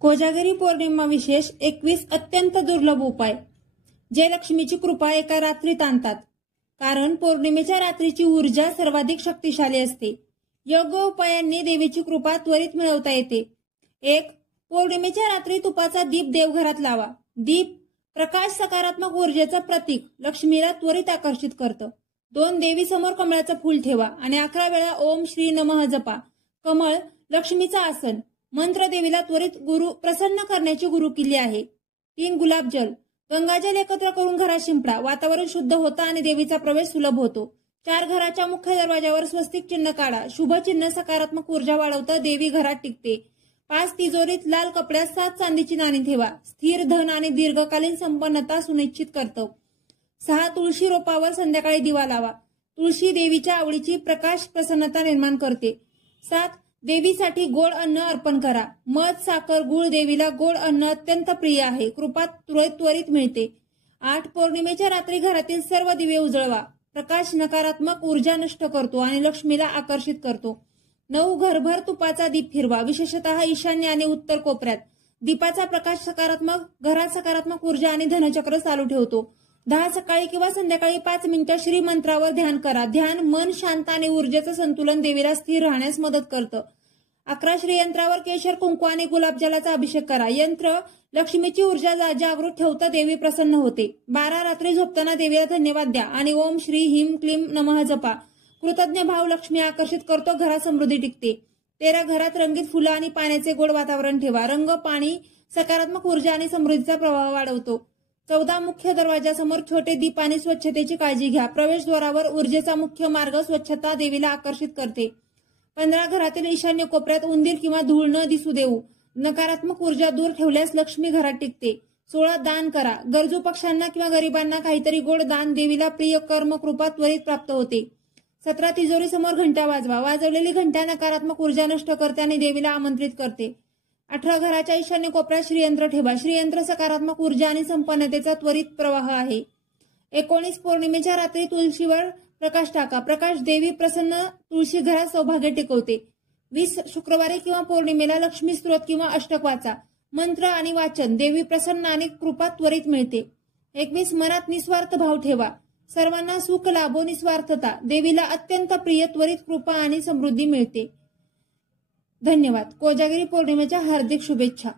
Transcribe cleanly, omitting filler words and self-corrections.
कोजागिरी पौर्णिमा विशेष 21 अत्यंत दुर्लभ उपाय जे लक्ष्मीची कृपा एका रात्रीत आणतात। कारण पौर्णिमेच्या रात्रीची ऊर्जा सर्वाधिक शक्तिशाली असते। योग्य उपायांनी देवीची कृपा त्वरित मिळवता येते। 1. पौर्णिमेच्या रात्री तुपाचा दीप देवघरात लावा। दीप प्रकाश सकारात्मक ऊर्जेचं प्रतीक लक्ष्मीला त्वरित आकर्षित करतं। 2. देवी समोर कमळाचं फूल ठेवा आणि 11 वेळा ओम श्री नमः जपा। कमळ लक्ष्मीचा आसन मंत्र देवीला त्वरित प्रसन्न करण्याची गुरुकिल्ली आहे। 3. गुलाबजल गंगाजल एकत्र करून घरात शिंपडा। वातावरण शुद्ध होतं आणि देवीचा प्रवेश सुलभ होतो। 4. घराच्या मुख्य दरवाजावर स्वस्तिक चिन्ह काढा। शुभ चिन्ह सकारात्मक ऊर्जा वाढवतं, देवी घरात टिकते। 5. तिजोरीत लाल कपड्यात 7 चांदीची नाणी ठेवा। स्थिर धन आणि दीर्घकालीन संपन्नता सुनिश्चित करतं। 6. तुळशी रोपावर संध्याकाळी दिवा लावा। तुळशी देवीच्या आवडीची प्रकाश प्रसन्नता निर्माण करते। 7. देवीसाठी गोड अन्न अर्पण करा। मध, साखर, गुळ देवीला गोड अन्न अत्यंत प्रिय आहे। कृपा त्वरित मिळते। 8. पौर्णिमेच्या रात्री घरातील सर्व दिवे उजळवा। प्रकाश नकारात्मक ऊर्जा नष्ट करतो आणि लक्ष्मीला आकर्षित करतो। 9. घरभर तुपाचा दीप फिरवा, विशेषतः ईशान्य आणि उत्तर कोपऱ्यात। दीपाचा प्रकाश घरात सकारात्मक ऊर्जा आणि धनचक्र चालू ठेवतो। 10. सकाळी किंवा संध्याकाळी 5 मिनिटं श्री मंत्रावर ध्यान करा। ध्यान मन शांत आणि ऊर्जेचं संतुलन देवीला स्थिर राहण्यास मदत करतं। 11. श्रीयंत्रावर केशर, कुंकू आणि गुलाबजलाचा अभिषेक करा। यंत्र लक्ष्मीची ऊर्जा जागृत ठेवतं, देवी प्रसन्न होते। 12. रात्री झोपताना देवीला धन्यवाद द्या आणि ओम श्री ह्रीं क्लीं नमः जपा। कृतज्ञ भाव लक्ष्मी आकर्षित करतो, घरात समृद्धी टिकते। 13. घरात रंगीत फुलं आणि पाण्याचे गोड वातावरण ठेवा। रंग, पाणी सकारात्मक ऊर्जा आणि समृद्धीचा प्रवाह वाढवतो। 14. मुख्य दरवाजासमोर छोटे दीप आणि स्वच्छतेची काळजी घ्या। प्रवेशद्वारावर ऊर्जेचा मुख्य मार्ग स्वच्छता देवीला आकर्षित करते। 15. घरातील ईशान्य कोपऱ्यात उंदीर किंवा धूळ न दिसू देऊ। नकारात्मक ऊर्जा दूर ठेवल्यास लक्ष्मी घरात टिकते। 16. दान करा। गरजू पक्ष्यांना किंवा गरिबांना काहीतरी गोड दान देवीला प्रिय कर्म कृपा त्वरित प्राप्त होते। 17. तिजोरी समोर घंटा वाजवा। वाजवलेली घंटा नकारात्मक ऊर्जा नष्ट करते आणि देवीला आमंत्रित करते। 18. घराच्या ईशान्य कोपऱ्यात श्रीयंत्र ठेवा। श्रीयंत्र सकारात्मक ऊर्जा आणि संपन्नतेचा त्वरित प्रवाह आहे। 19. पौर्णिमेच्या रात्री तुळशीवर प्रकाश टाका। प्रकाश देवी प्रसन्न, तुळशी घरात सौभाग्य टिकवते। 20. शुक्रवारी किंवा पौर्णिमेला लक्ष्मी स्तोत्र किंवा अष्टक वाचा। मंत्र आणि वाचन देवी प्रसन्न आणि कृपा त्वरित मिळते। 21. मनात निस्वार्थ भाव ठेवा। सर्वांना सुख लाभो, निस्वार्थता देवीला अत्यंत प्रिय, त्वरित कृपा आणि समृद्धी मिळते। धन्यवाद। कोजागिरी पौर्णिमेच्या हार्दिक शुभेच्छा।